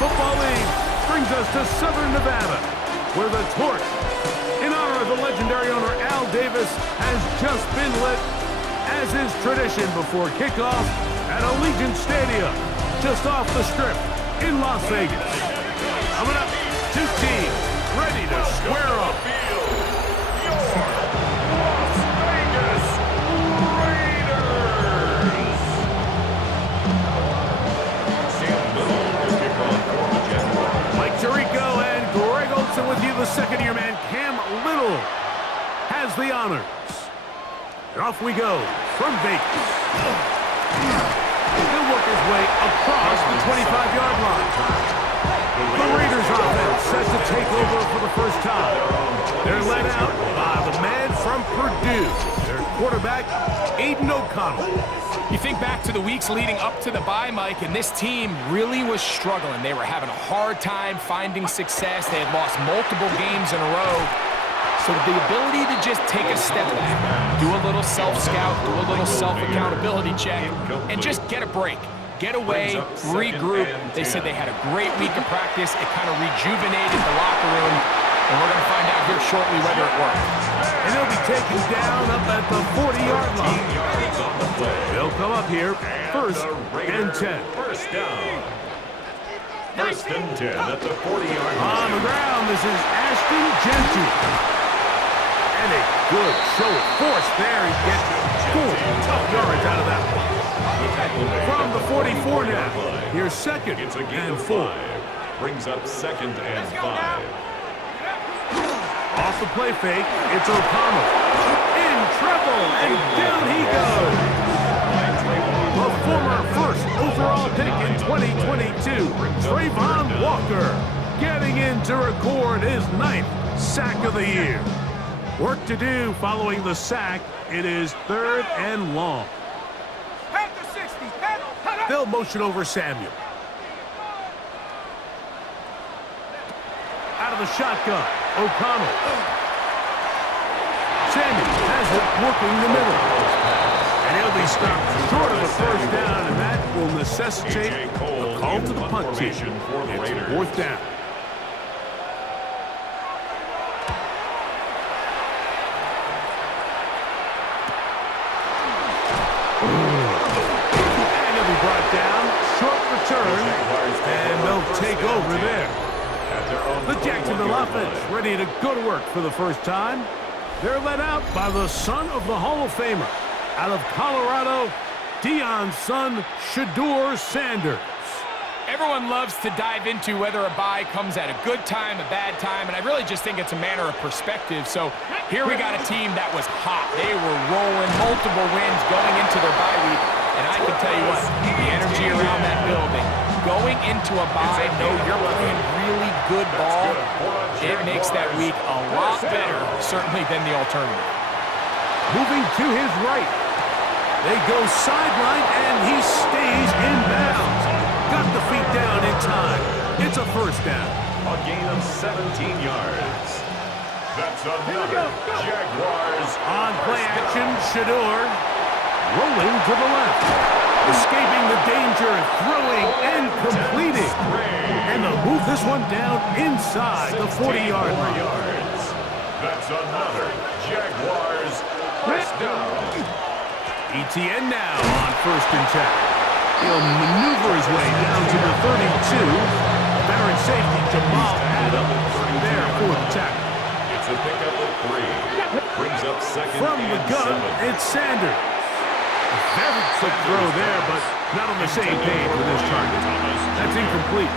Football League brings us to Southern Nevada, where the torch, in honor of the legendary owner Al Davis, has just been lit, as is tradition before kickoff at Allegiant Stadium, just off the Strip in Las Vegas. Coming up, two teams ready to square up. With you, the second-year man, Cam Little, has the honors. And off we go from Vegas. He'll work his way across the 25-yard line. The Raiders offense set to take over for the first time. They're led out by the man from Purdue, their quarterback, Aiden O'Connell. You think back to the weeks leading up to the bye, Mike, and this team really was struggling. They were having a hard time finding success. They had lost multiple games in a row. So the ability to just take a step back, do a little self-scout, do a little self-accountability check, and just get a break. Get away, regroup. They said they had a great week of practice. It kind of rejuvenated the locker room. And we're going to find out here shortly whether it worked. And he'll be taken down up at the 40-yard line. They'll come up here, first and 10. First down. First and 10 at the 40-yard line. On the ground, this is Ashton Genty. And a good show of force there. He gets 4 tough yards out of that one. From the 44 now, here's second and 4. Brings up second and 5. Off the play fake, it's O'Connell. In trouble, and down he goes. The former first overall pick in 2022, Trayvon Walker, getting in to record his 9th sack of the year. Work to do following the sack. It is 3rd and long. They'll motion over Samuel. Out of the shotgun, O'Connell. Samuel has it working the middle. And he'll be stopped short of the first down, and that will necessitate a call to the punt team. It's 4th down. And he'll be brought down, short return, and they'll take over there. The Jacksonville offense ready to go to work for the first time. They're led out by the son of the Hall of Famer. Out of Colorado, Deion's son, Shedeur Sanders. Everyone loves to dive into whether a bye comes at a good time, a bad time, and I really just think it's a matter of perspective. So here we got a team that was hot. They were rolling, multiple wins going into their bye week. And I can tell you what, the energy around that building, going into a bye, know you're playing really good ball, it makes that week a lot better, certainly, than the alternative. Moving to his right. They go sideline, and he stays in bounds. Got the feet down in time. It's a first down. A gain of 17 yards. That's another Jaguars. On play action, Shedeur rolling to the left. Escaping the danger, throwing and completing. And they'll move this one down inside the 40-yard line. That's another Jaguars first down. ETN now on 1st and 10. He'll maneuver his way down to the 32. Barrett safety Jamal Adams there for the tackle. It's a pickup of 3. Brings up second. From the gun, it's Sanders. A very quick throw there, but not on the same page with his target. That's incomplete.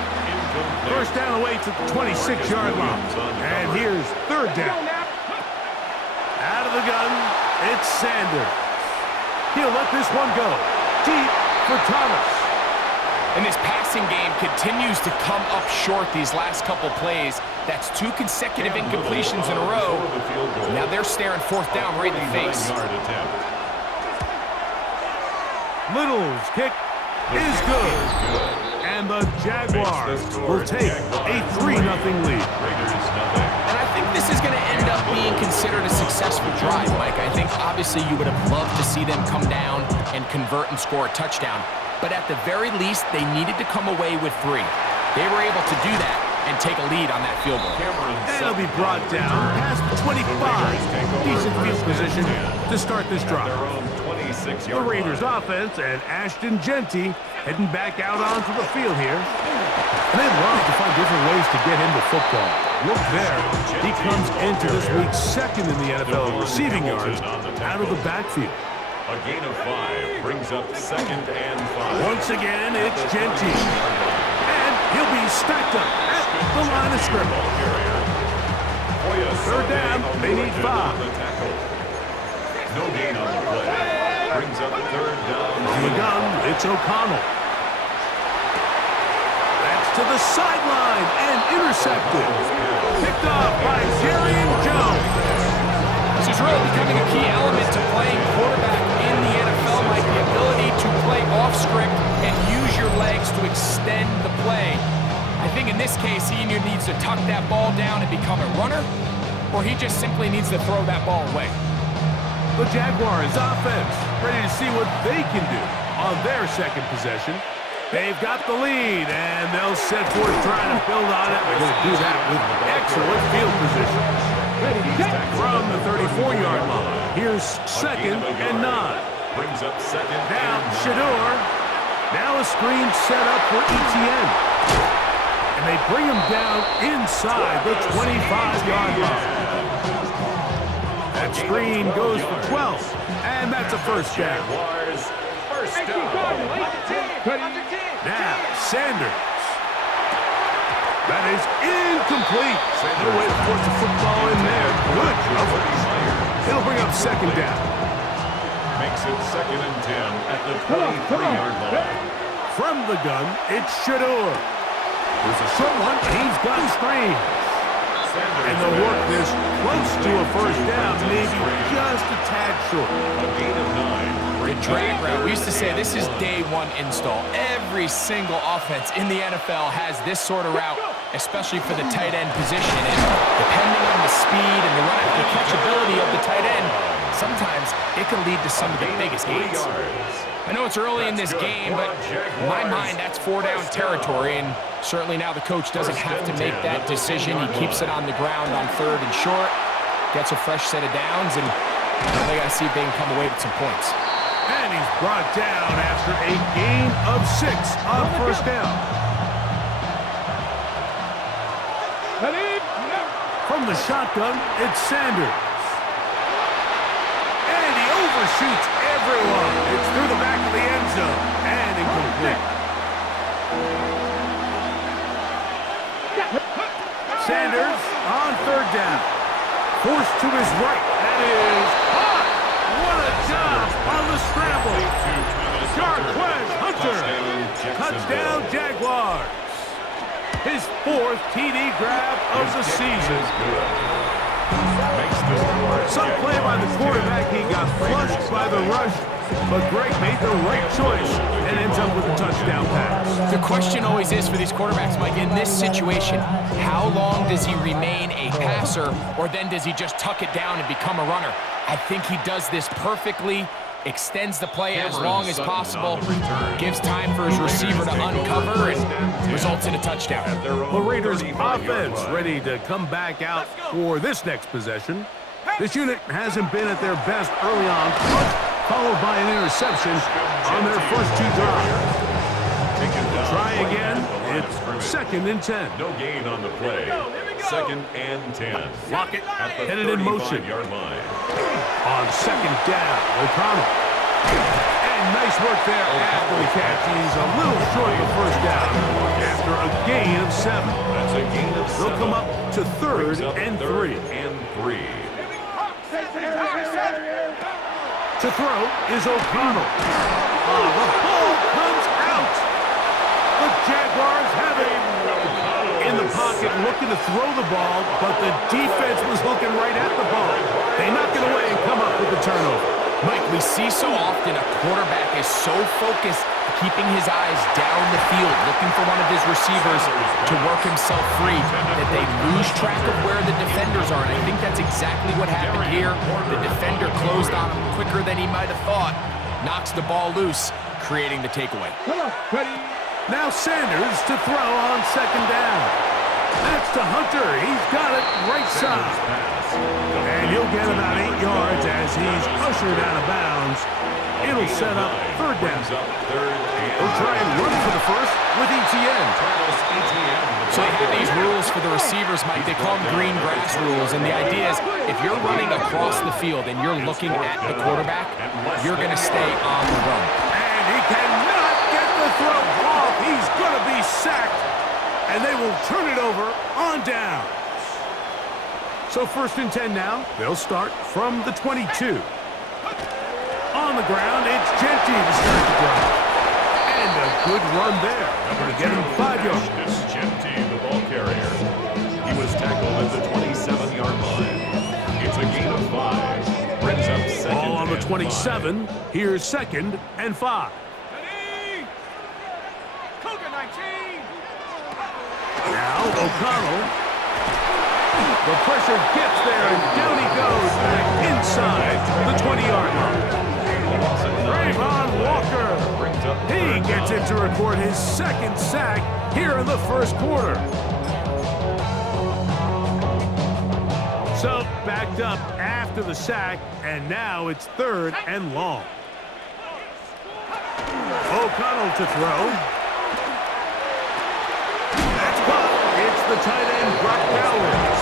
First down away to the 26-yard line. And here's 3rd down. Out of the gun, it's Sanders. He'll let this one go. Deep for Thomas. And this passing game continues to come up short these last couple plays. That's 2 consecutive incompletions in a row. Now they're staring 4th down right in the face. Little's kick is good. And the Jaguars will take a 3-0 lead. And I think this is going to end up being considered a successful drive, Mike. I think obviously you would have loved to see them come down and convert and score a touchdown. But at the very least, they needed to come away with 3. they were able to do that and take a lead on that field goal. And it'll be brought down past the 25. Decent field position to start this drive. The Raiders offense and Ashton Genty heading back out onto the field here. And they love to find different ways to get him the football. Look there. He comes into this week second in the NFL in receiving yards out of the backfield. A gain of 5 brings up 2nd and 5. Once again, it's Genty. And he'll be stacked up at the line of scrimmage. Third down, they need 5. No gain on the play. Brings up 3rd down. On the gun, it's O'Connell. That's to the sideline and intercepted. Picked off by Darian Jones. This is really becoming a key element to playing quarterback in the NFL, Mike. The ability to play off script and use your legs to extend the play. I think in this case, he either needs to tuck that ball down and become a runner, or he just simply needs to throw that ball away. The Jaguars offense ready to see what they can do on their second possession. They've got the lead, and they'll set forth trying to build on it. They're going to do that with excellent field position. From the 34-yard line, here's 2nd and 9. Brings up 2nd Now, and 9. Shador. Now a screen set up for ETN. And they bring him down inside the 25-yard line. That screen goes for 12, and that's a first down. First down. Now, Sanders. That is incomplete. No way to force the football in there. Good coverage. It'll bring up 2nd down. Makes it 2nd and 10 at the 23-yard line. From the gun, it's Shador. There's a short one. He's got screen. And they'll work this close to a first down, maybe just a tad short. A gain of 9. The drag route, we used to say this is day one install. Every single offense in the NFL has this sort of route, especially for the tight end position. And depending on the speed and the run after catch ability of the tight end, sometimes it can lead to some of the biggest gains. I know it's early in this game, but in my mind, that's 4-down territory, and certainly now the coach doesn't have to make that decision. He keeps it on the ground on 3rd and short, gets a fresh set of downs, and they got to see if they can come away with some points. And he's brought down after a gain of 6 on first down. From the shotgun, it's Sanders. And he overshoots everyone. It's through the back of the end zone and incomplete. Sanders on 3rd down. Forced to his right. That is caught. What a job on the scramble. Jarquez Hunter. Touchdown Jaguars. His 4th TD grab of the season. Some play by the quarterback. He got flushed by the rush, but Greg made the right choice and ends up with a touchdown pass. The question always is for these quarterbacks, Mike, in this situation, how long does he remain a passer, or then does he just tuck it down and become a runner? I think he does this perfectly, extends the play as long as possible, gives time for his receiver to uncover, and results in a touchdown. The Raiders offense ready to come back out for this next possession. This unit hasn't been at their best early on, followed by an interception on their first 2 drives. Try again. It's 2nd and 10. No gain on the play. 2nd and 10. Lockett At the headed in motion. 35-yard line. On 2nd down, O'Connell. And nice work there after the catch. He's a little short of the first down after a gain of 7. That's a gain of 7. They'll come up to 3rd and 3. And 3. To throw is O'Connell. The ball comes out. The Jaguars have it. In the pocket, looking to throw the ball, but the defense was looking right at the ball. They knock it away and come up with the turnover. Mike, we see so often a quarterback is so focused, keeping his eyes down the field, looking for one of his receivers to work himself free, that they lose track of where the defenders are. And I think that's exactly what happened here. The defender closed on him quicker than he might have thought, knocks the ball loose, creating the takeaway. Now Sanders to throw on second down. That's to Hunter. He's got it right side. And he'll get about 8 yards as he's ushered out of bounds. It'll set up third down. They'll try and run for the first with ETN. So they have these rules for the receivers, Mike. They call them green grass rules. And the idea is if you're running across the field and you're looking at the quarterback, you're going to stay on the run. And he cannot get the throw off. He's going to be sacked. And they will turn it over on downs. So 1st and 10 now. They'll start from the 22. On the ground, it's Genty to start the drive. And a good run there. Going to get him 5 yards. This is Genty, the ball carrier. He was tackled at the 27-yard line. It's a gain of 5. Brings up second. Ball on the and 27. 5. Here's 2nd and 5. Now O'Connell. The pressure gets there, and down he goes back inside the 20-yard line. Trayvon Walker. He gets it to record his 2nd sack here in the 1st quarter. So backed up after the sack, and now it's 3rd and long. O'Connell to throw. That's caught. It's the tight end, Brock Bowers.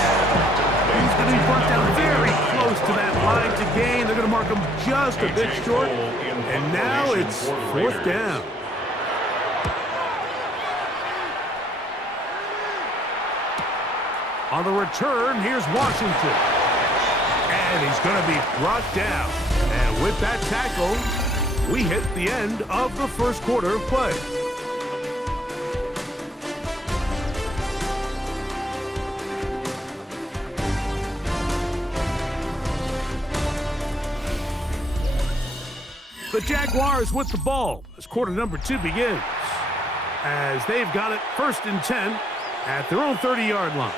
He's going to be brought down very close to that line to gain. They're going to mark him just a bit short. And now it's 4th down. On the return, here's Washington. And he's going to be brought down. And with that tackle, we hit the end of the 1st quarter of play. The Jaguars with the ball as quarter number 2 begins. As they've got it 1st and 10 at their own 30-yard line.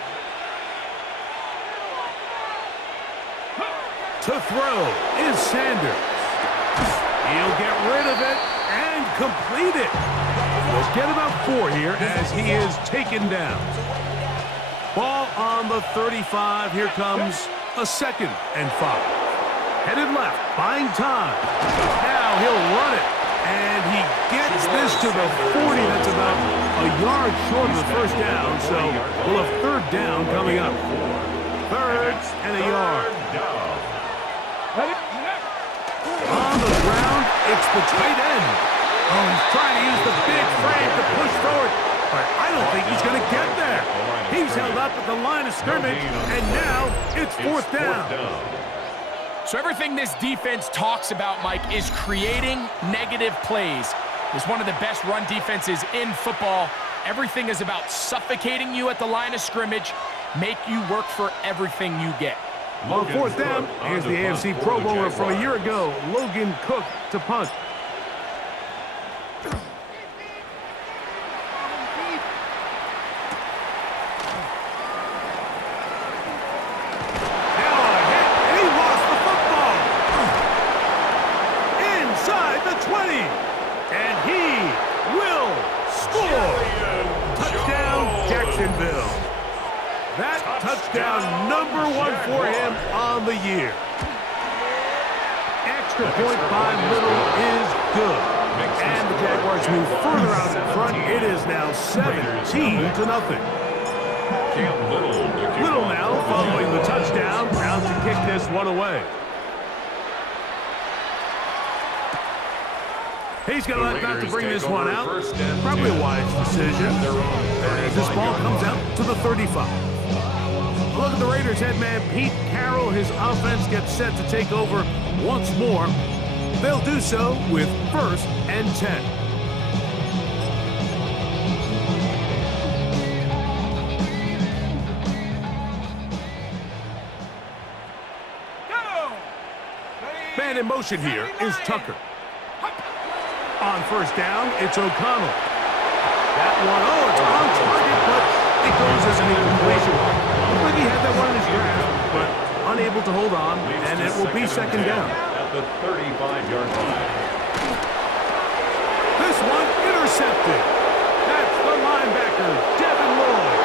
To throw is Sanders. He'll get rid of it and complete it. We'll get about 4 here as he is taken down. Ball on the 35. Here comes a 2nd and 5. Headed left, buying time. Now he'll run it, and he gets this to the 40. That's about a yard short of the 1st down, so we'll have 3rd down coming up. 3rd and a yard. On the ground, it's the tight end. Oh, he's trying to use the big frame to push forward, but I don't think he's going to get there. He's held up at the line of scrimmage, and now it's 4th down. So everything this defense talks about, Mike, is creating negative plays. It's one of the best run defenses in football. Everything is about suffocating you at the line of scrimmage, make you work for everything you get. On 4th down, here's the AFC Pro Bowler from a year ago, Logan Cook to punt. Touchdown number 1 for him on the year. Extra point by Little is good. And the Jaguars move further out in front. It is now 17-0. Little now following the touchdown, out to kick this one away. He's going to elect not to bring this one out. Probably a wise decision. As this ball comes out to the 35. Look at the Raiders head man, Pete Carroll. His offense gets set to take over once more. They'll do so with 1st and 10. Man in motion here is Tucker. On 1st down, it's O'Connell. That one, oh, it's on target, but it goes as an incompletion. Looked like he had that one in his grasp, but unable to hold on, and it will be 2nd down. At the 35-yard line. This one intercepted. linebacker, Devin Lloyd.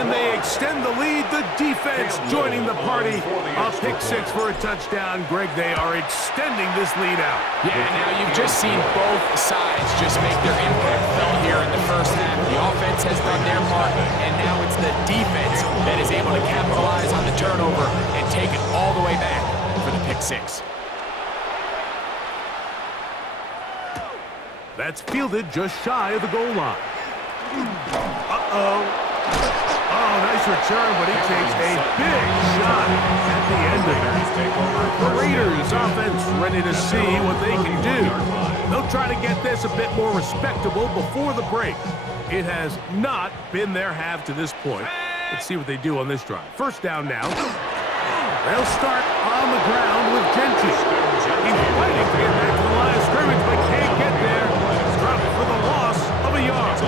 And they extend the lead. The defense joining the party. A pick six for a touchdown. Greg, they are extending this lead out. Yeah, now you've just seen both sides just make their impact felt here in the first half. The offense has done their part, and now it's the defense that is able to capitalize on the turnover and take it all the way back for the pick six. That's fielded just shy of the goal line. Uh-oh. Oh, nice return, but he takes a big shot at the end of it. The Raiders offense ready to see what they can do. They'll try to get this a bit more respectable before the break. It has not been their half to this point. Let's see what they do on this drive. First down now. They'll start on the ground with Genty. He's fighting to get back to the line of scrimmage, but can't get there. Dropped for the loss of a yard.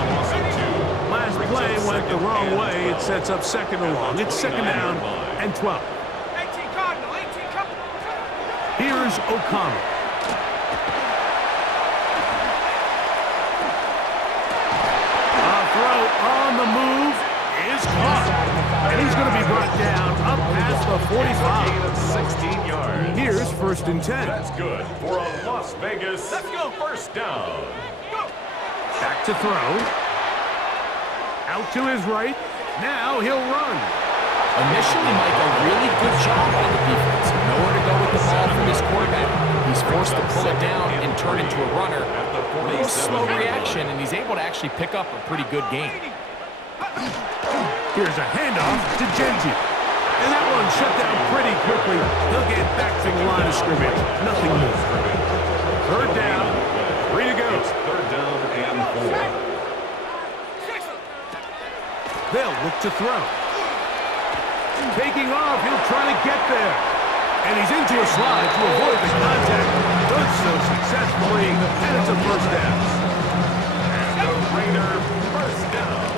Last play went the wrong way. It sets up second and long. It's second down and 12. Here's O'Connell. A throw on the move is caught. And he's going to be brought down up past the 45. 16 yards. Here's first and 10. That's good for a Las Vegas first down. Back to throw. Out to his right. Now he'll run. Initially, Mike, a really good job by the defense. Nowhere to go with the ball for this quarterback. He's forced to pull it down and turn into a runner. A little slow reaction, and he's able to actually pick up a pretty good game. Here's a handoff to Genty. And that one shut down pretty quickly. He'll get back to the line of scrimmage. Nothing more. Third down. 3 to go. Third down and 4. They'll look to throw. Taking off, he'll try to get there. And he's into a slide to avoid the contact. Does so successfully, and it's a first down. And the Raider first down.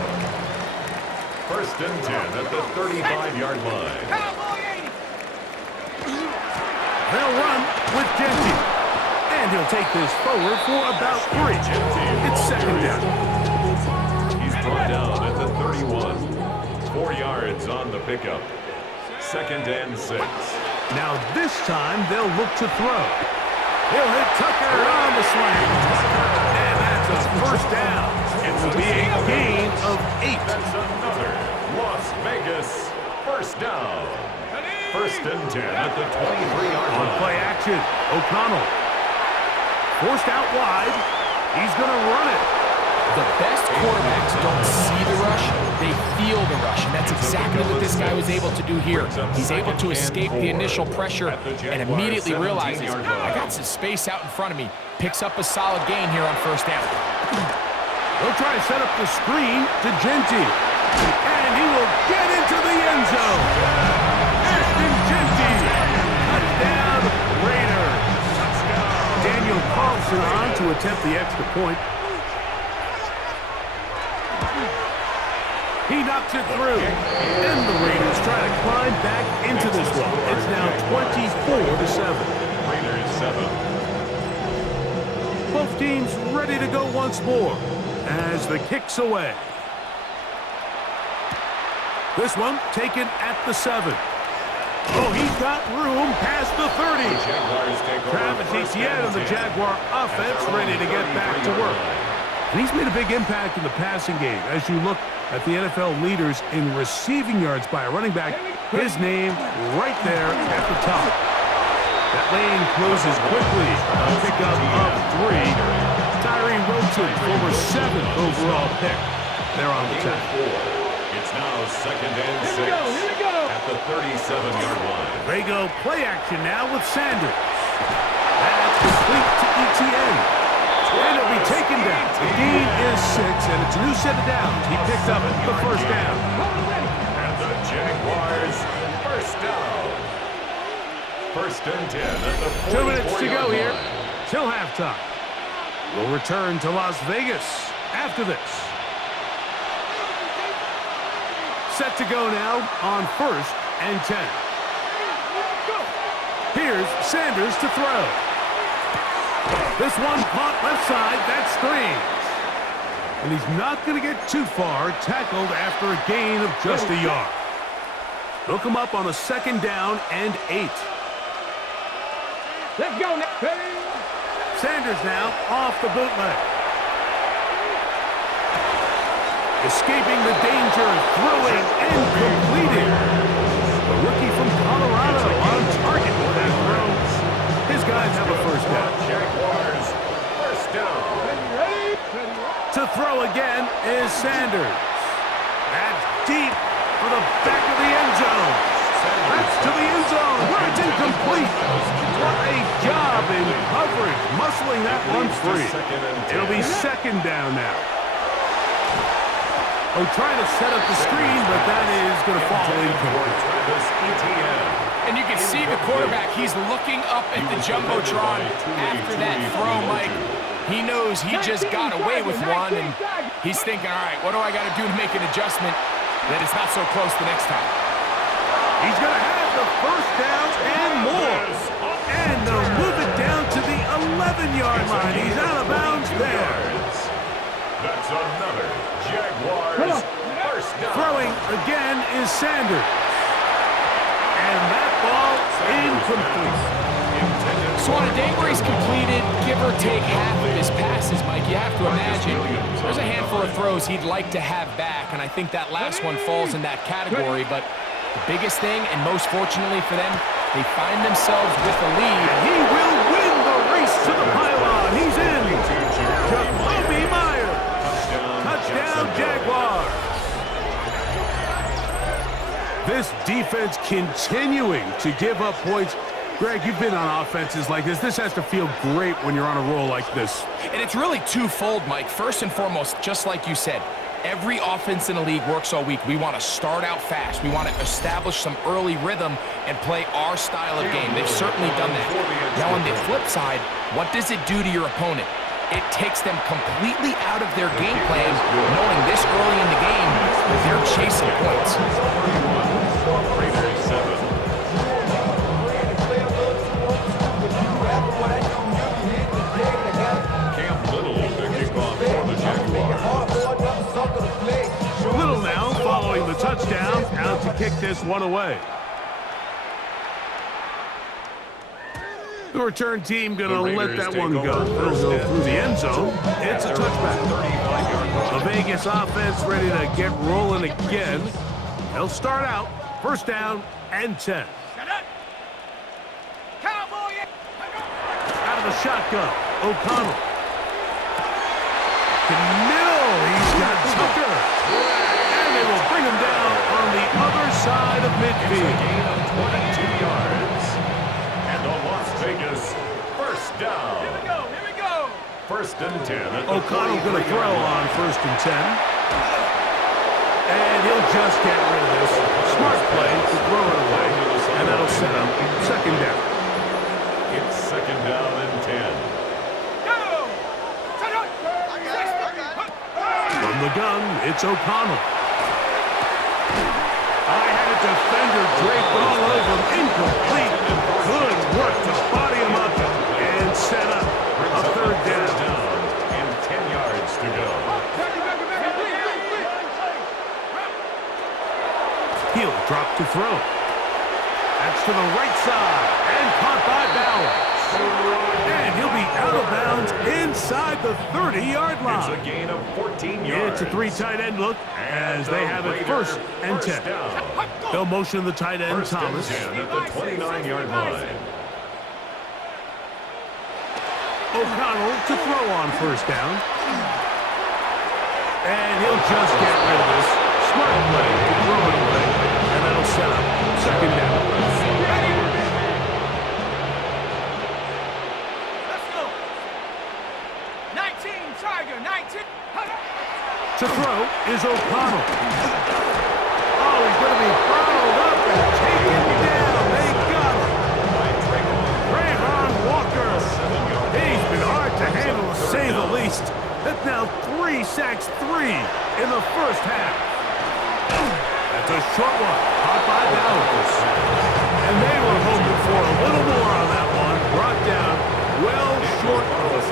First and 10 at the 35-yard line. They'll run with Genty. And he'll take this forward for about 3. It's second down. Brought down at the 31. 4 yards on the pickup. Second and 6. Now this time they'll look to throw. He'll hit Tucker on the slant. And that's a first down. It will be a gain of 8. That's another Las Vegas first down. First and 10 at the 23-yard line. On play action, O'Connell. Forced out wide. He's going to run it. The best quarterbacks don't see the rush, they feel the rush, and that's exactly what this guy was able to do here. He's able to escape the initial pressure and immediately realizes, I got some space out in front of me. Picks up a solid gain here on first down. They'll try to set up the screen to Genty. And he will get into the end zone. Ashton Genty. Touchdown, Raiders. Daniel Carlson on to attempt the extra point. He knocks it through. And the Raiders try to climb back into this one. It's now 24-7. Raiders 7. Both teams ready to go once more as the kick's away. This one taken at the 7. Oh, he's got room past the 30. Travis Etienne of the Jaguar offense ready to get back to work. And he's made a big impact in the passing game. As you look at the NFL leaders in receiving yards by a running back, his name right there at the top. That lane closes quickly. A pickup of 3. Tyree Roach, former 7th overall pick. They're on the tack. It's now second and 6 at the 37-yard line. They go play action now with Sanders. That's complete to Etienne. And it'll be taken down. The gain is 6, and it's a new set of downs. He picked up the first down. And the Jaguars first down. First and 10 at the 44-yard line. 2 minutes to go here till halftime. We'll return to Las Vegas after this. Set to go now on first and 10. Here's Sanders to throw. This one caught left side. That's strange. And he's not going to get too far. Tackled after a gain of just a yard. Hook him up on a 2nd down and 8. Let's go now. Sanders now off the bootleg. Escaping the danger, throwing and completing. The rookie from Colorado on target with that throw. His guys have a 1st down. Jaguars, 1st down. To throw again is Sanders. That's deep for the back of the end zone. That's to the end zone where it's incomplete. What a job in coverage, muscling that one free. It'll be 2nd down now. Oh, trying to set up the screen, but that is going to fall incomplete. And you can see the quarterback, he's looking up at the Jumbotron after that throw, Mike. He knows he just got away with one, and he's thinking, all right, what do I got to do to make an adjustment that it's not so close the next time? He's going to have the 1st down and more. And they'll move it down to the 11-yard line. He's out of bounds there. That's another Jaguars 1st down. Throwing again is Sanders. And that ball incomplete. So on a day where he's completed, give or take half of his passes, Mike, you have to imagine there's a handful of throws he'd like to have back, and I think that last one falls in that category. But the biggest thing, and most fortunately for them, they find themselves with a lead. He will win the race to the pylon. He's in. Jacoby Myers. Touchdown, Jaguars. This defense continuing to give up points. Greg, you've been on offenses like this. This has to feel great when you're on a roll like this. And it's really twofold, Mike. First and foremost, just like you said, every offense in the league works all week. We want to start out fast. We want to establish some early rhythm and play our style of game. They've certainly done that. Now, on the flip side, what does it do to your opponent? It takes them completely out of their game plan, knowing this early in the game, they're chasing points. Little now following the touchdown, out to kick this one away. The return team going to let that one go. Through the end zone. It's a touchback. The Vegas offense ready to get rolling again. They'll start out 1st down and 10. Out of the shotgun, O'Connell. To middle, he's got Tucker. And they will bring him down on the other side of midfield. Gain of 22 yards. And the Las Vegas 1st down. Here we go. 1st and 10. O'Connell going to throw on 1st and 10. And he'll just get rid of this. Smart play to throw it away. And that'll set up 2nd down. It's 2nd down and 10. From the gun, it's O'Connell. I had a defender draped all over him. Incomplete. Good work to body him up and set up a 3rd down. And 10 yards to go. He'll drop to throw. That's to the right side and caught by Bauer. And he'll be out of bounds inside the 30-yard line. It's a gain of 14 yards. It's a 3 tight end look as they have it 1st and 10. They'll motion the tight end, Thomas. 1st and 10 at the 29-yard line. O'Connell to throw on 1st down. And he'll just get rid of this. Smart play to throw it away. And that'll set up 2nd down. To throw is O'Connell. Oh, he's going to be bottled up and taken down. They got him. Trayvon Walker. He's been hard to handle, to say the least. That's now 3 sacks, 3 in the 1st half. That's a short one, caught by Bowers. And they were hoping for a little more on that one. Brought down well short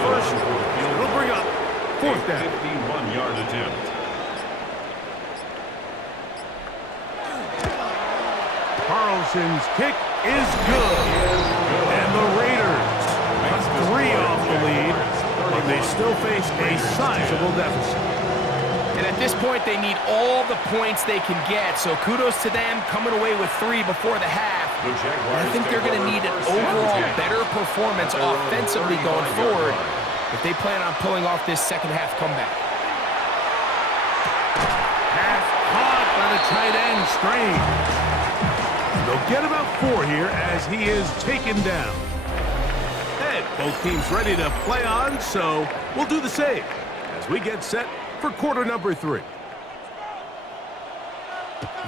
first. It'll bring up fourth down. 51-yard attempt. Carlson's kick is good. And the Raiders cut 3 off the lead, but they still face a sizable deficit. And at this point, they need all the points they can get, so kudos to them coming away with 3 before the half. I think they're going to need an overall better performance offensively going forward if they plan on pulling off this second half comeback. Pass caught by the tight end, Strange. They'll get about 4 here as he is taken down. And both teams ready to play on, so we'll do the same as we get set for quarter number 3.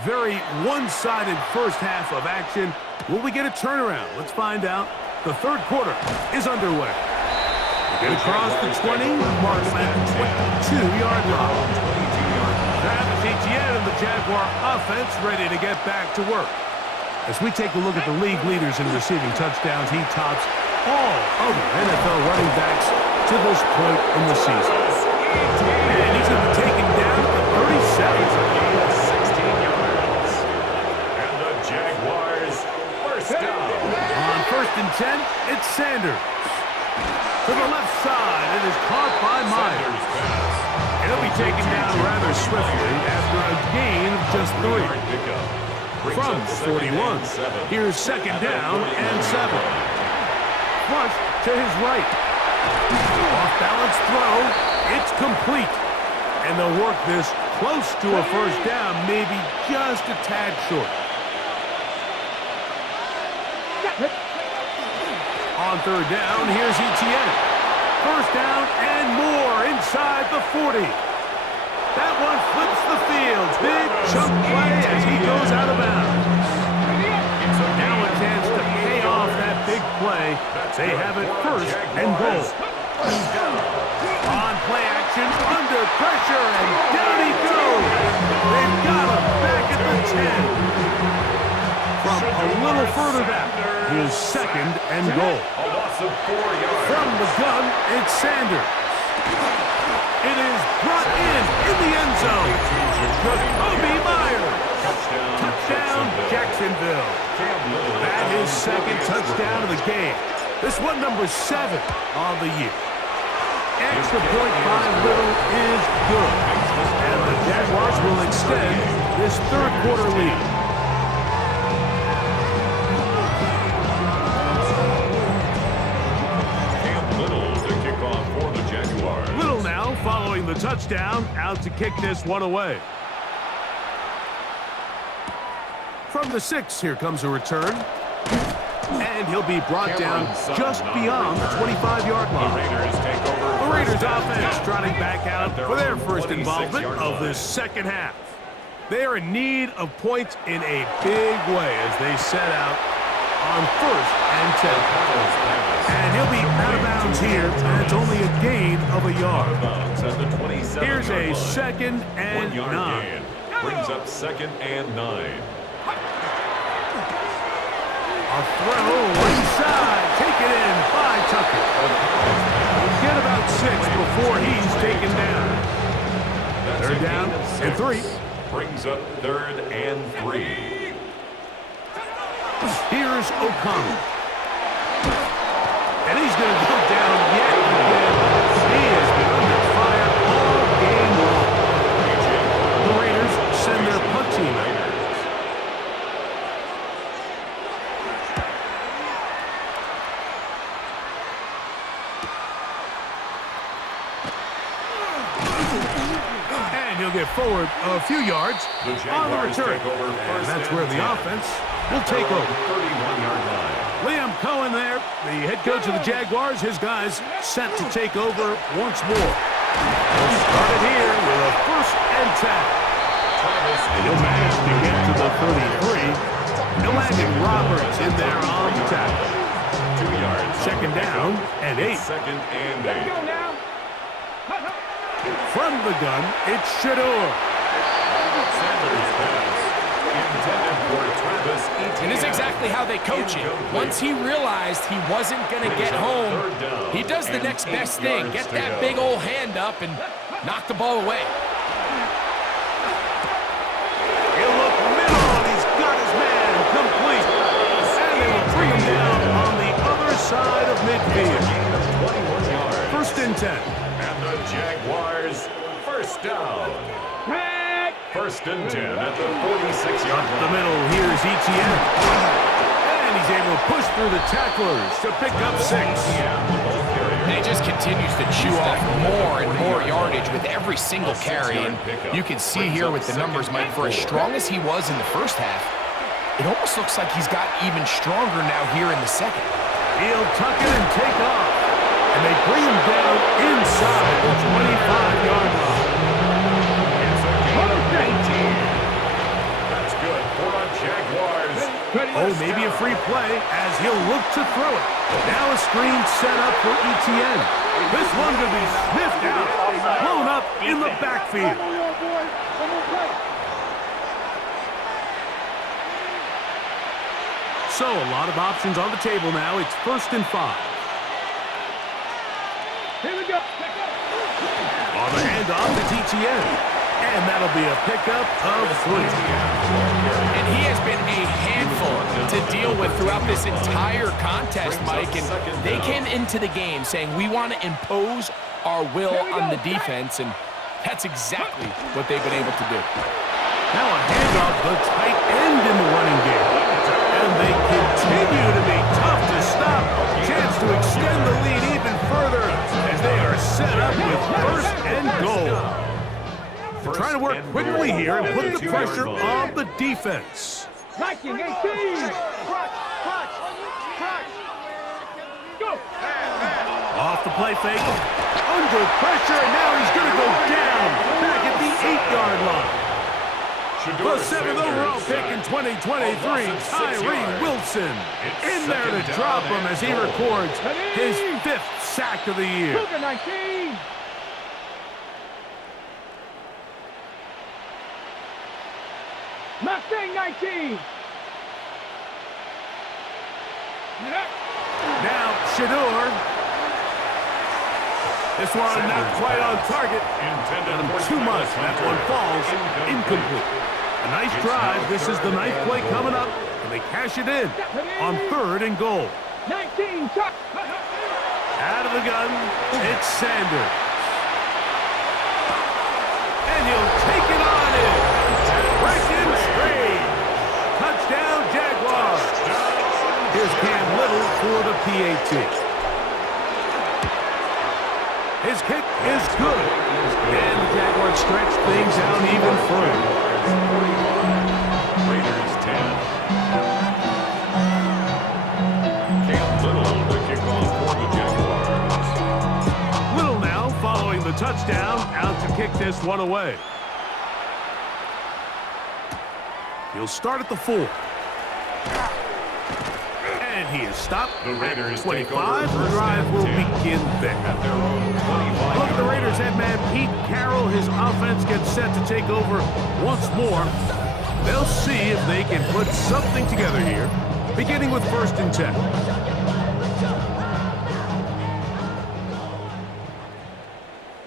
Very one-sided first half of action. Will we get a turnaround? Let's find out. The third quarter is underway. Get across the 20, marks at the 22-yard line. Travis Etienne and the Jaguar offense ready to get back to work. As we take a look at the league leaders in receiving touchdowns, he tops all other NFL running backs to this point in the season. And he's going to be taken down to 37. 16 yards. And the Jaguars first down. On 1st and 10, it's Sanders. To the left side, it is caught by Myers. He'll be taken down rather swiftly after a gain of just 3. From the 41, here's second down and 7. Flush to his right. Off-balance throw, it's complete. And they'll work this close to a first down, maybe just a tad short. On 3rd down, here's Etienne. First down and more inside the 40. That one flips the field. Big chunk play as he goes out of bounds. Now a chance to pay off that big play. They have it 1st and goal. On play action, under pressure, and down he goes. They've got him back at the 10. From a little further back, here's 2nd and goal. From the gun, it's Sanders. It is brought in the end zone. Jacoby Myers. Touchdown, Jacksonville. That is 2nd touchdown of the game. This one number 7 on the year. Extra point by Little is good. And the Jaguars will extend this 3rd quarter lead. Following the touchdown, out to kick this one away. From the 6, here comes a return. And he'll be brought down just beyond the 25-yard line. The Raiders offense trotting back out for their first involvement of this second half. They are in need of points in a big way as they set out on 1st and 10. And he'll be out of bounds here, and it's only a gain of a yard. Here's a 2nd and 9. Brings up 2nd and 9. A throw inside, taken in by Tucker. He'll get about 6 before he's taken down. 3rd down and 3. Brings up 3rd and 3. Here's O'Connell. And he's going to go down yet again. He has been under fire all game long. The Raiders send their punt team out. And he'll get forward a few yards on the return. And that's where the offense will take over. 31-yard line. Liam Cohen there, the head coach of the Jaguars. His guys set to take over once more. He'll start it here with a 1st and 10. And he'll manage to get to the 33. He'll land Roberts in there on the tackle. 2 yards. 2nd down and 8. 2nd and 8. From the gun, it's Shador. Intended for Travis Etienne. And this is exactly how they coach it. Once he realized he wasn't going to get home, he does the next best thing. Get that big old hand up and knock the ball away. He'll look middle, and he's got his man complete. And they will bring him down on the other side of midfield. 21 yards. First and 10. And the Jaguars first down. First and 10 at the 46-yard Up the line. middle, here's Etienne. And he's able to push through the tacklers to pick up 6. And he just continues to chew off more and more yardage with every single carry. And you can see here with the numbers, Mike, for as strong as he was in the first half, it almost looks like he's got even stronger now here in the second. He'll tuck it and take off. And they bring him down inside the 25-yard line. That's good for a Jaguars. Oh, maybe a free play as he'll look to throw it. Now a screen set up for Etienne. This one could be sniffed out, blown up in the backfield. So a lot of options on the table now. It's first and 5. Here we go. On the handoff, it's Etienne. And that'll be a pickup of 3. And he has been a handful to deal with throughout this entire contest, Mike. And they came into the game saying, we want to impose our will on the defense. And that's exactly what they've been able to do. Now a handoff, the tight end in the running game. And they continue to be tough to stop. Chance to extend the lead even further as they are set up with first and goal. They're trying to work quickly here and put the pressure on the defense. 19, 18. Crutch. Go. Off the play fake. Under pressure, and now he's going to go down back at the 8-yard line. The 7th overall pick in 2023, Tyree Wilson, in there to drop him as he records his 5th sack of the year. 19. Mustang 19. Now Shador. This one not quite on target. Too much. That one falls incomplete. A nice drive. This is the 9th play coming up, and they cash it in on 3rd and goal. 19. Tuck. Out of the gun, it's Sanders. And he'll take it on in. Breaking straight. Touchdown, Jaguars. Here's Cam Little for the PAT. His kick is good. And the Jaguars stretch things out even further. Raiders 10. Cam Little on the kickoff for the Jaguars. Little now following the touchdown, out to kick this one away. He'll start at the 4. And he is stopped at 25. The drive will begin there. At their own 25. Look at the Raiders head man Pete Carroll. His offense gets set to take over once more. They'll see if they can put something together here, beginning with 1st and 10.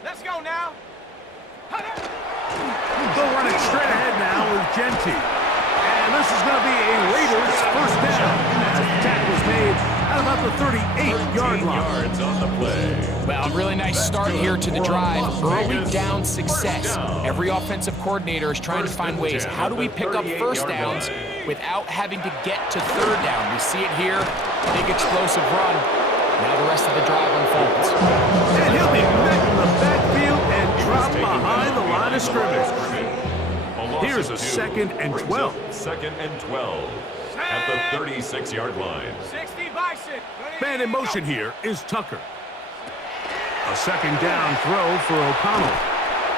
Let's go now. They'll run it straight ahead now with Genty. And this is going to be a Raiders first down as the tackle's made at about the 38-yard line. Yards on the play. Well, a really nice start here to the drive. Early down success. Every offensive coordinator is trying to find ways. How do we pick up first downs without having to get to 3rd down? We see it here. Big explosive run. Now the rest of the drive unfolds. And he'll be met in the backfield and dropped behind the line of scrimmage. Here's a 2nd and 12. 2nd and 12 at the 36-yard line. 60 Bison. Man in motion here is Tucker. A 2nd down throw for O'Connell.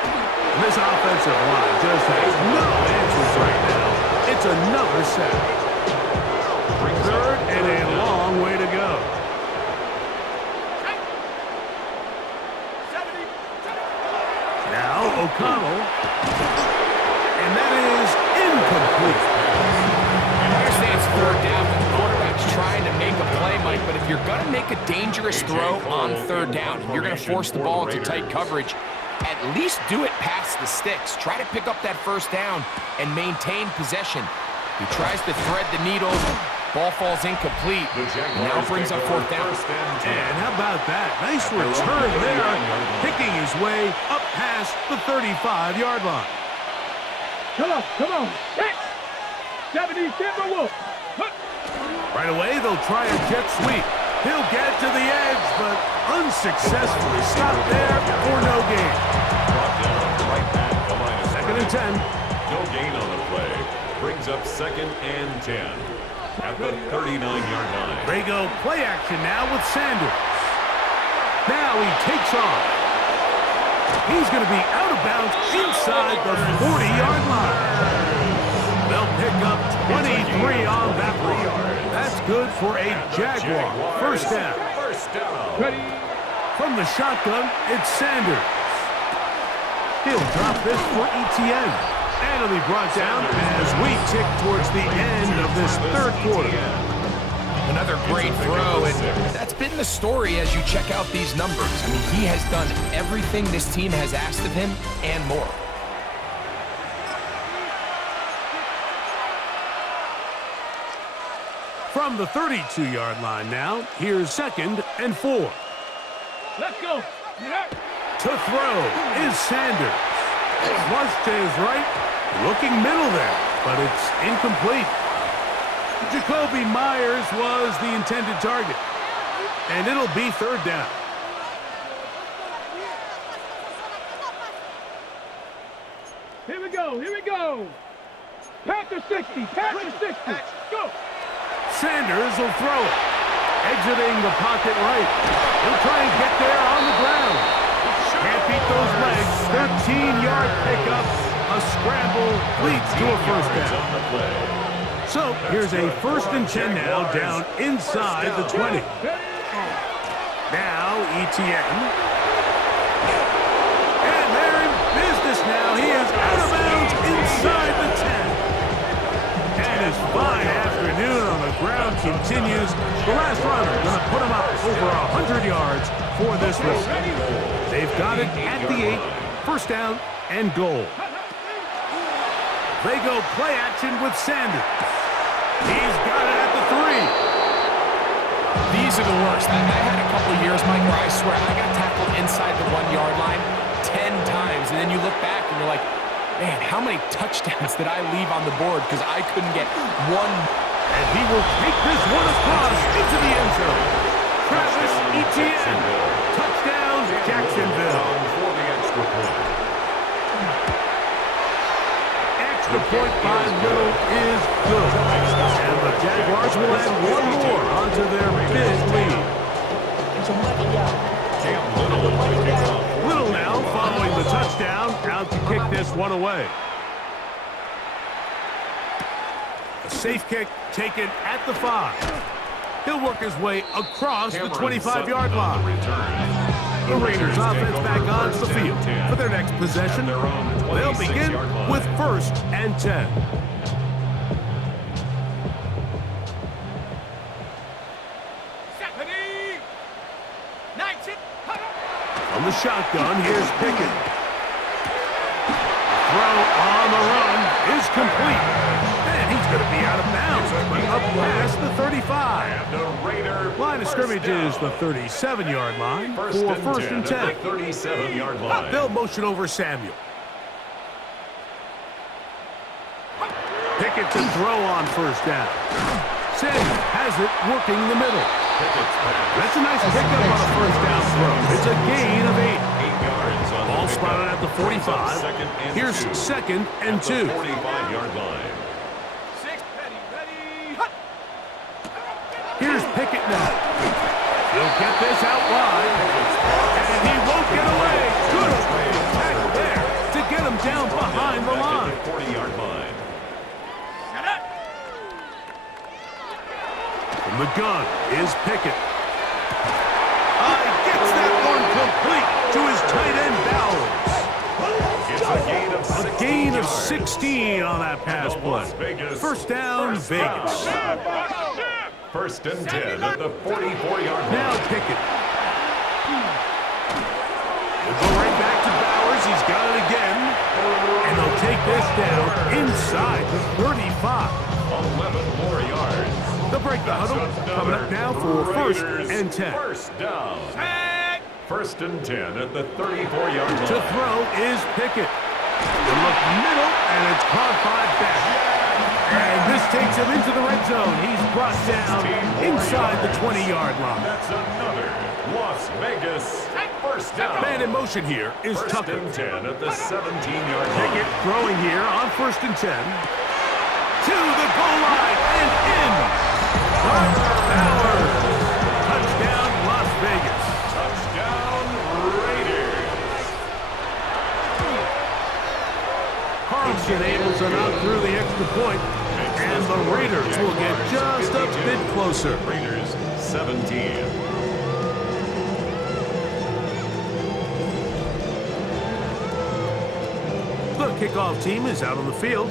And this offensive line just has no answers right now. It's another sack. 3rd and a long way to go. Now O'Connell. And that is incomplete. I understand it's third down, but the quarterback's trying to make a play, Mike, but if you're going to make a dangerous throw on third down, and you're going to force the ball into tight coverage, at least do it past the sticks. Try to pick up that first down and maintain possession. He tries to thread the needle. Ball falls incomplete. Now brings up fourth down. And how about that? Nice return there, picking his way up past the 35-yard line. Come on. 70 Timberwolves. Right away, they'll try a jet sweep. He'll get to the edge, but unsuccessfully stopped there for no gain. Second and 10. No gain on the play. Brings up second and 10 at the 39-yard line. They go play action now with Sanders. Now he takes off. He's going to be out of bounds inside the 40-yard line. They'll pick up 23 on that one. That's good for a Jaguar. First down. Ready. From the shotgun, it's Sanders. He'll drop this for ETN. And he'll be brought down as we tick towards the end of this third quarter. Another great throw, and that's been the story as you check out these numbers. I mean, he has done everything this team has asked of him and more. From the 32-yard line now, here's second and 4. Let's go. To throw is Sanders. Flush to his right. Looking middle there, but it's incomplete. Jacoby Myers was the intended target, and it'll be third down. Here we go. Panther 60. Go. Sanders will throw it. Exiting the pocket right. He'll try and get there on the ground. Can't beat those legs. 13-yard pickup. A scramble leads to a first down. So here's a first and 10 now, down inside the 20. Now ETN. And they're in business now. He is out of bounds inside the 10. And his fine afternoon on the ground continues. The last runner going to put him up over 100 yards for this one. They've got it at the 8. First down and goal. They go play action with Sanders. He's got it at the 3. These are the worst. I had a couple of years, Mike, where I swear I got tackled inside the 1-yard line 10 times, and then you look back and you're like, man, how many touchdowns did I leave on the board because I couldn't get one? And he will take this one across into the end zone. Travis Etienne. Touchdown, Jacksonville. For the extra point. The point by Little is good. And the Jaguars will add one more onto their big lead. Little now following the touchdown, out to kick this one away. A safe kick taken at the 5. He'll work his way across the 25-yard line. The Raiders offense back onto the field for their next possession. They'll begin with first and 10. From the shotgun, here's Pickett. Throw on the run is complete. And he's going to be out of bounds, but up past the 35. Line of scrimmage is the 37-yard line for first and 10. 37-yard line. They'll motion over Samuel. Pickett to throw on first down. Samuel has it working the middle. That's a nice pickup on a first down throw. It's a gain of 8. Ball spotted at the 45. Here's second and 2. 45-yard line. Here's Pickett now. He'll get this out wide. And he won't get away. Good tackle there to get him down behind the line. 40-yard line. From the gun is Pickett. Gets that one complete to his tight end Bowers. It's a gain of 16 on that pass play. First down, Vegas. First and 10 at the 44-yard line. Now Pickett. We'll go right back to Bowers. He's got it again. And they'll take this down inside the 35. 11 more yards. They'll break the huddle. Coming up now for first and 10. First down. First and 10 at the 34-yard line. To throw is Pickett. They look middle, and it's caught by Beck. And this takes him into the red zone. He's brought down inside the 20-yard line. That's another Las Vegas first down. Man in motion here is First Tucker. and 10 at the 17-yard line. Pickett throwing here on first and 10. To the goal line and in. Bowers. Touchdown, Las Vegas. Touchdown, Raiders. Carlson able to knock through the extra point, and the Raiders will get just a bit closer. Raiders 17. The kickoff team is out on the field,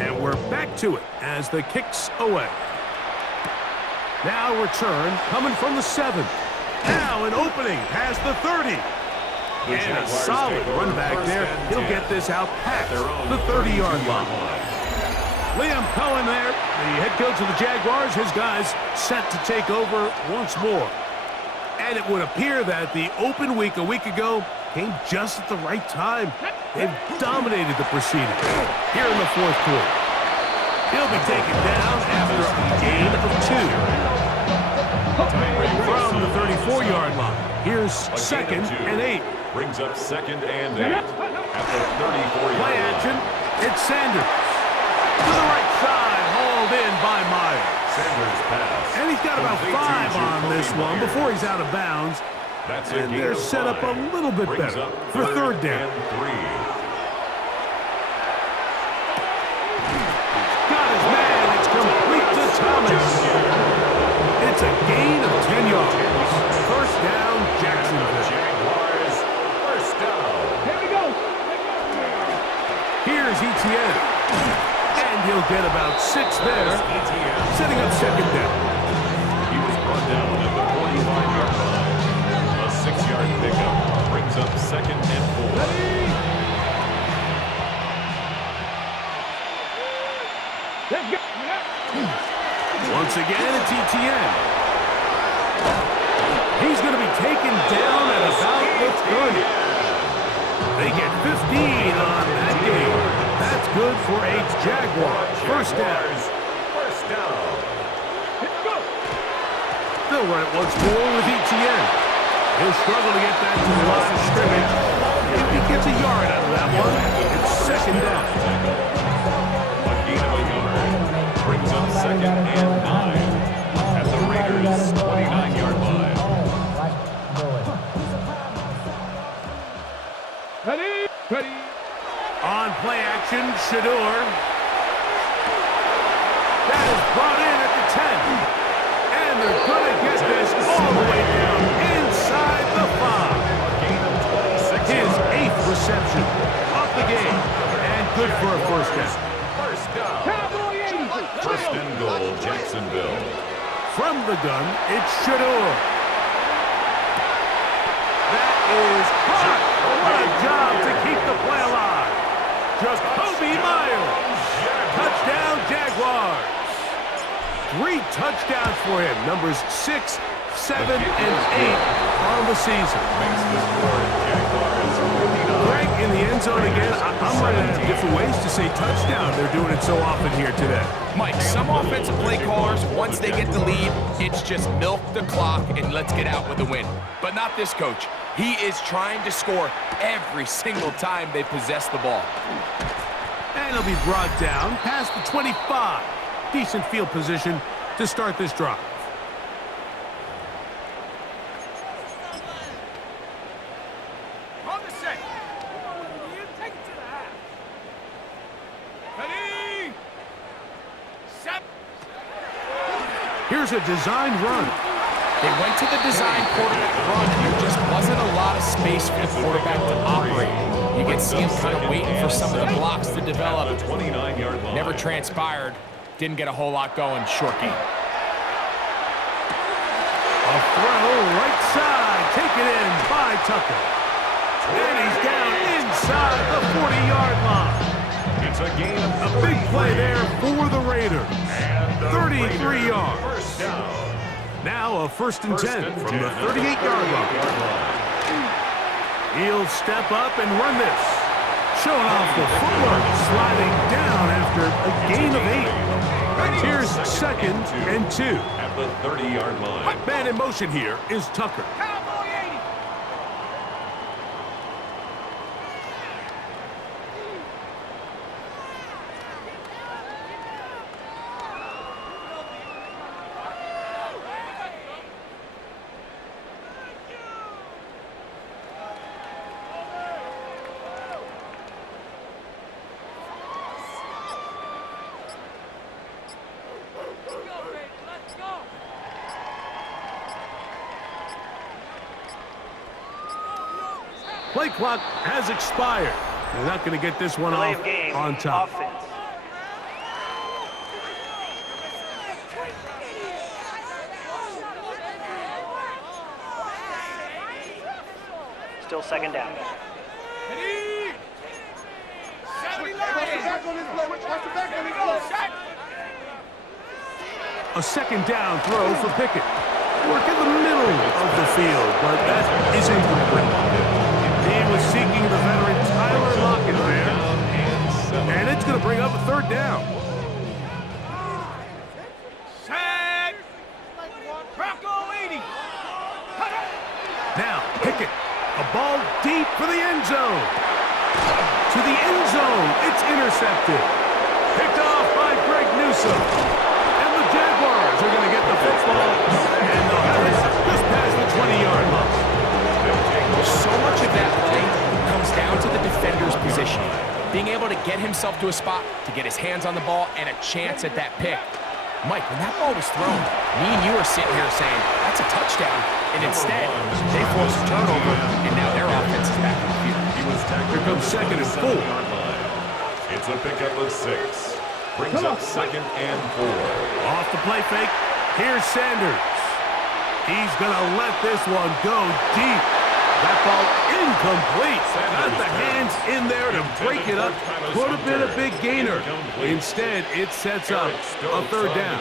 and we're back to it as the kick's away. Now return coming from the 7. Now an opening past the 30. And a solid run back there. He'll get this out past the 30-yard line. Liam Cohen there, the head coach of the Jaguars. His guys set to take over once more. And it would appear that the open week a week ago came just at the right time. They've dominated the proceedings here in the fourth quarter. He'll be taken down after a gain of 2. From the 34-yard line, here's second and 8. Brings up second and 8 at the 34-yard Play line. action, it's Sanders. To the right side, hauled in by Myers. Sanders pass. And he's got about 5 on this one before he's out of bounds. That's And they're set up a little bit Brings better up for third down. and 3. Got his man, it's complete to Thomas. It's a gain of 10 yards. First down, Jacksonville. Jaguars first down. Here we go. Here's Etienne. And he'll get about 6 there, ETN. setting up second down. He was brought down at the 45-yard line. A 6-yard pickup brings up second and 4. Let's go. Once again, it's Etienne. He's going to be taken down at about the 30. They get 15 on that game. That's good for a Jaguar. First down. First down. Let's go. They'll run it once more with Etienne. He'll struggle to get that to the line of scrimmage. If he gets a yard out of that one, it's second down. A gain of a yard brings up second and 9 at the Raiders' 29-yard line. Ready? Ready. On play action, Shador. That is brought in at the 10. And they're going to get this all the way down inside the 5. Gain of 26 His yards. 8th reception of the game. And good for a first down. First down. Cowboy 80. First and goal, Jacksonville. From the gun, it's Shador. That is hot. What a job to keep the play alive. Jacoby Myers. Touchdown, Jaguars. 3 touchdowns for him. Numbers 6, 7, and 8 on the season. Makes the score Jaguars 49. Greg in the end zone again. I'm running out of different ways to say touchdown. They're doing it so often here today. Mike, some offensive play callers, once they get the lead, it's just milk the clock and let's get out with a win. But not this coach. He is trying to score every single time they possess the ball. And he'll be brought down past the 25. Decent field position to start this drive. On the set. Take it to the half. Ready? Set. Here's a design run. They went to the design quarterback run, and there just wasn't a lot of space for the quarterback to operate. You get could see him kind of waiting for some of the blocks to develop. 29-yard line. Never transpired. Didn't get a whole lot going. Short game. A throw right side. Taken in by Tucker. And he's down inside the 40-yard line. It's a gain of A big play there for the Raiders. And the 33 Raiders yards. First down. Now a first and 10 from the at 38-yard line. He'll step up and run this. Showing off the footwork, sliding down after a gain of 8. Here's second and 2. At the 30-yard line. Man in motion here is Tucker. Play clock has expired. They're not going to get this one Delay off of game. on top. Offense. Still second down. A second down throw for Pickett. Work in the middle of the field, but that is incomplete. He was seeking the veteran Tyler Lockett there. And it's going to bring up a third down. Set. Bronco 80. Now, Pickett. A ball deep for the end zone. To the end zone. It's intercepted. Picked off by Greg Newsome. And the Jaguars are going to get the football. And they'll have it just past the 20-yard line. So much of that play comes down to the defender's positioning. Being able to get himself to a spot, to get his hands on the ball, and a chance at that pick. Mike, when that ball was thrown, me and you are sitting here saying, that's a touchdown. And instead, they forced a turnover, and now their offense is back on the field. He was tackled Here comes second and 4. It's a pickup of 6. Brings up second and 4. Off the play fake. Here's Sanders. He's going to let this one go deep. That ball incomplete. Got the hands in there to break it up. Could have been a big gainer. Instead, it sets up a third down.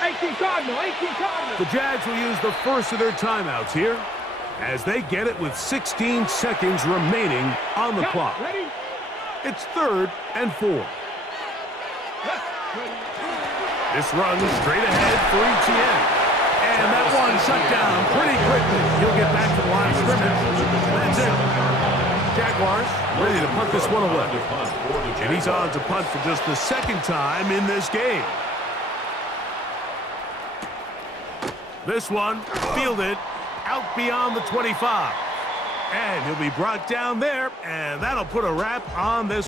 18 Cardinal. 18 Cardinal. The Jags will use the first of their timeouts here as they get it with 16 seconds remaining on the clock. Ready? It's third and 4. This runs straight ahead for ETN. And that one shut down pretty quickly. He'll get back to the line of scrimmage. That's it. Jaguars ready to punt this one away. And he's on to punt for just the second time in this game. This one fielded out beyond the 25. And he'll be brought down there, and that'll put a wrap on this